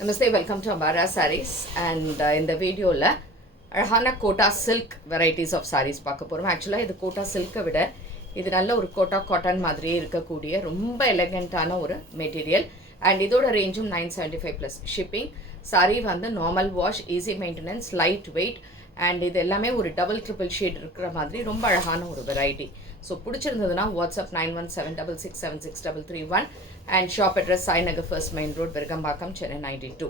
Namaste, welcome to Ambara Sarees. And in the video la அழகான Kota silk varieties of sarees பார்க்க போகிறோம். ஆக்சுவலாக இது கோட்டா சில்க்கை விட இது நல்ல ஒரு கோட்டா காட்டன் மாதிரியே இருக்கக்கூடிய ரொம்ப எலகண்ட்டான ஒரு மெட்டீரியல். அண்ட் இதோட ரேஞ்சும் 975 ப்ளஸ் ஷிப்பிங். சாரீ வந்து normal wash, easy maintenance, light weight. And இது எல்லாமே ஒரு டபுள் ட்ரிபிள் ஷேட் இருக்கிற மாதிரி ரொம்ப அழகான ஒரு வெரைட்டி. ஸோ பிடிச்சிருந்ததுன்னா WhatsApp 9176663331 and shop address Sainagar first main road, Virugambakkam, Chennai 92.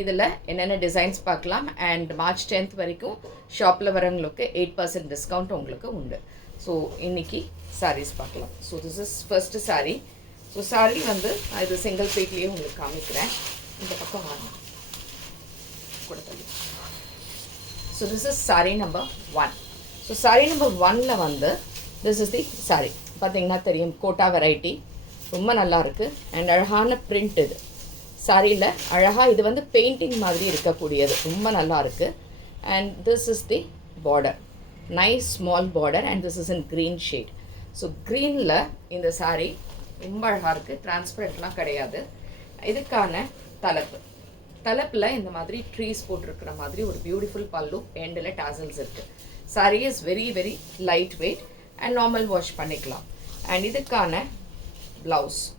இதில் என்னென்ன டிசைன்ஸ் பார்க்கலாம். அண்ட் மார்ச் 10th வரைக்கும் ஷாப்பில் வரவங்களுக்கு 8% டிஸ்கவுண்ட் உங்களுக்கு உண்டு. ஸோ இன்றைக்கி சாரீஸ் பார்க்கலாம். So this is first sari. So sari வந்து இது சிங்கிள் பீட்லேயே உங்களுக்கு காமிக்கிறேன். இந்த பக்கம் வாங்க கொடுத்தது. So this is saree number 1. So sari number 1ல் வந்து திஸ் இஸ் தி சாரீ. பார்த்தீங்கன்னா தெரியும், கோட்டா வெரைட்டி ரொம்ப நல்லா இருக்குது. அண்ட் அழகான பிரிண்ட் இது சாரியில் அழகாக. இது வந்து பெயிண்டிங் மாதிரி இருக்கக்கூடியது, ரொம்ப நல்லா இருக்குது. And this is the border, nice small border. And this is in green shade. So க்ரீனில் இந்த சாரீ ரொம்ப அழகாக இருக்குது, டிரான்ஸ்பரண்ட்லாம் கிடையாது. இதுக்கான தலைப்பில் இந்த மாதிரி ட்ரீஸ் போட்டிருக்கிற மாதிரி ஒரு பியூட்டிஃபுல் பல்லு, எண்டில் டாசல்ஸ் இருக்குது. Saree is very very light weight and normal wash பண்ணிக்கலாம். அண்ட் இதுக்கான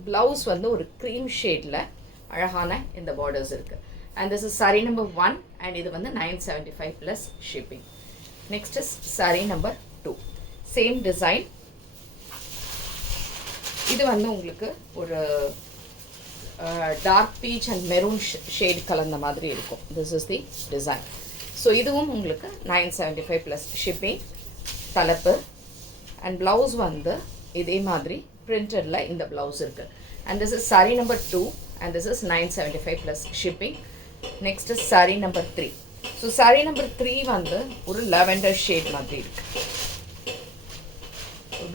ப்ளவுஸ் வந்து ஒரு க்ரீம் ஷேடில் அழகான இந்த பார்டர்ஸ் இருக்குது. And this is saree number 1 and இது வந்து 975 plus shipping. Next is saree number 2. Same design. இது வந்து உங்களுக்கு ஒரு dark peach and maroon shade கலந்த மாதிரி இருக்கும். This is the design. So இதுவும் உங்களுக்கு 975 ப்ளஸ் ஷிப்பிங். தலைப்பு அண்ட் ப்ளவுஸ் வந்து இதே மாதிரி பிரிண்டடில் இந்த ப்ளவுஸ் இருக்குது. And this is saree number 2 and this is 975 plus shipping. Next is saree number 3. So saree number 3 வந்து ஒரு lavender shade மாதிரி இருக்கு.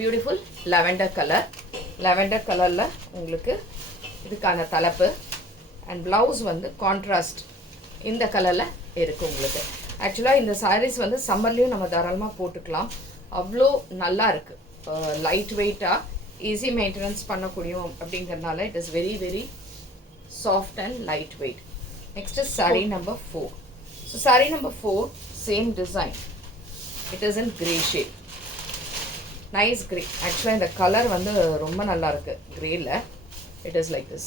Beautiful lavender color. Lavender colorல உங்களுக்கு இதுக்கான தலைப்பு and blouse வந்து contrast இந்த கலர்ல இருக்கு உங்களுக்கு. ஆக்சுவலாக இந்த sarees வந்து சம்மர்லேயும் நம்ம தாராளமாக போட்டுக்கலாம். அவ்வளோ நல்லா இருக்கு. லைட் வெயிட்டாக ஈஸி மெயின்டெனன்ஸ் பண்ணக்கூடியும் அப்படிங்கிறதுனால it is very very soft and lightweight. Next is saree number 4. So saree number 4, same design. It is in grey shade. Nice grey. Actually the color வந்து ரொம்ப நல்லா இருக்கு greyல. It is like this.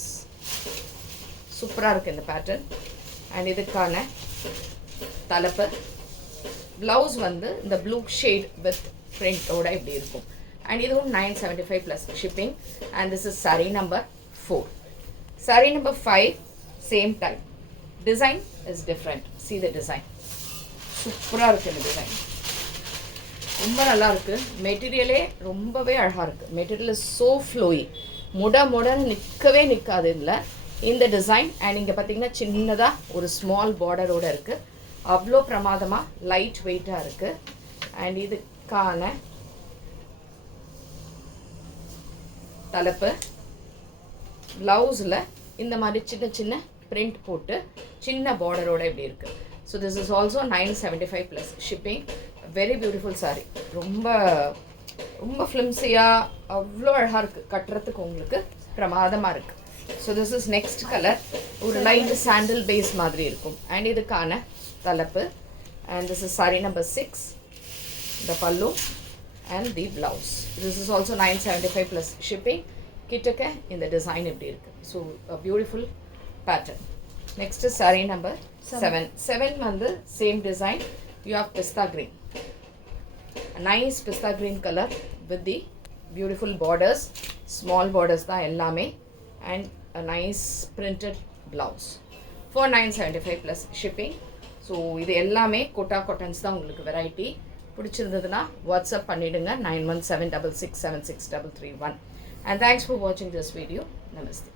சூப்பரா இருக்கு இந்த pattern. And இதுக்கான தலைப்பு blouse வந்து இந்த blue shade with print ஓட இப்படி இருக்கும். And இதுவும் 975 plus shipping. And this is saree number 4. Saree number 5, same type. Design is different. See the design. சூப்பராக இருக்குது இந்த டிசைன், ரொம்ப நல்லா இருக்குது. மெட்டீரியலே ரொம்பவே அழகாக இருக்குது. மெட்டீரியல் இஸ் ஸோ ஃப்ளோயி, முடன்னு நிற்காது இல்லை இந்த டிசைன். அண்ட் இங்கே பார்த்தீங்கன்னா சின்னதாக ஒரு ஸ்மால் பார்டரோடு இருக்குது. அவ்வளோ பிரமாதமாக லைட் வெயிட்டாக இருக்குது. அண்ட் இதுக்கான தலைப்பு ப்ளவுஸில் இந்த மாதிரி சின்ன சின்ன பிரிண்ட் போட்டு சின்ன பார்டரோட இப்படி இருக்குது. So this is also 975 plus shipping. Very beautiful sari. ரொம்ப ரொம்ப ஃப்ளிம்ஸியாக அவ்வளோ அழகாக இருக்குது, கட்டுறதுக்கு உங்களுக்கு பிரமாதமாக இருக்குது. So this is next colour, ஒரு லைட் சாண்டில் பேஸ் மாதிரி இருக்கும். அண்ட் இதுக்கான தலைப்பு. And this is saree number 6, the pallu and the blouse. This is also 975 plus shipping. கிட்டக்க இந்த டிசைன் இப்படி இருக்குது. So beautiful pattern. Next saree number 7 வந்து same design. You have pista green, nice pista green colour with the beautiful borders. Small borders தான் எல்லாமே. And nice printed blouse for 975 plus shipping. So இது எல்லாமே quota cottons தான் உங்களுக்கு வெரைட்டி. பிடிச்சிருந்ததுன்னா வாட்ஸ்அப் பண்ணிவிடுங்க 9176676331. And thanks for watching this video. Namaste.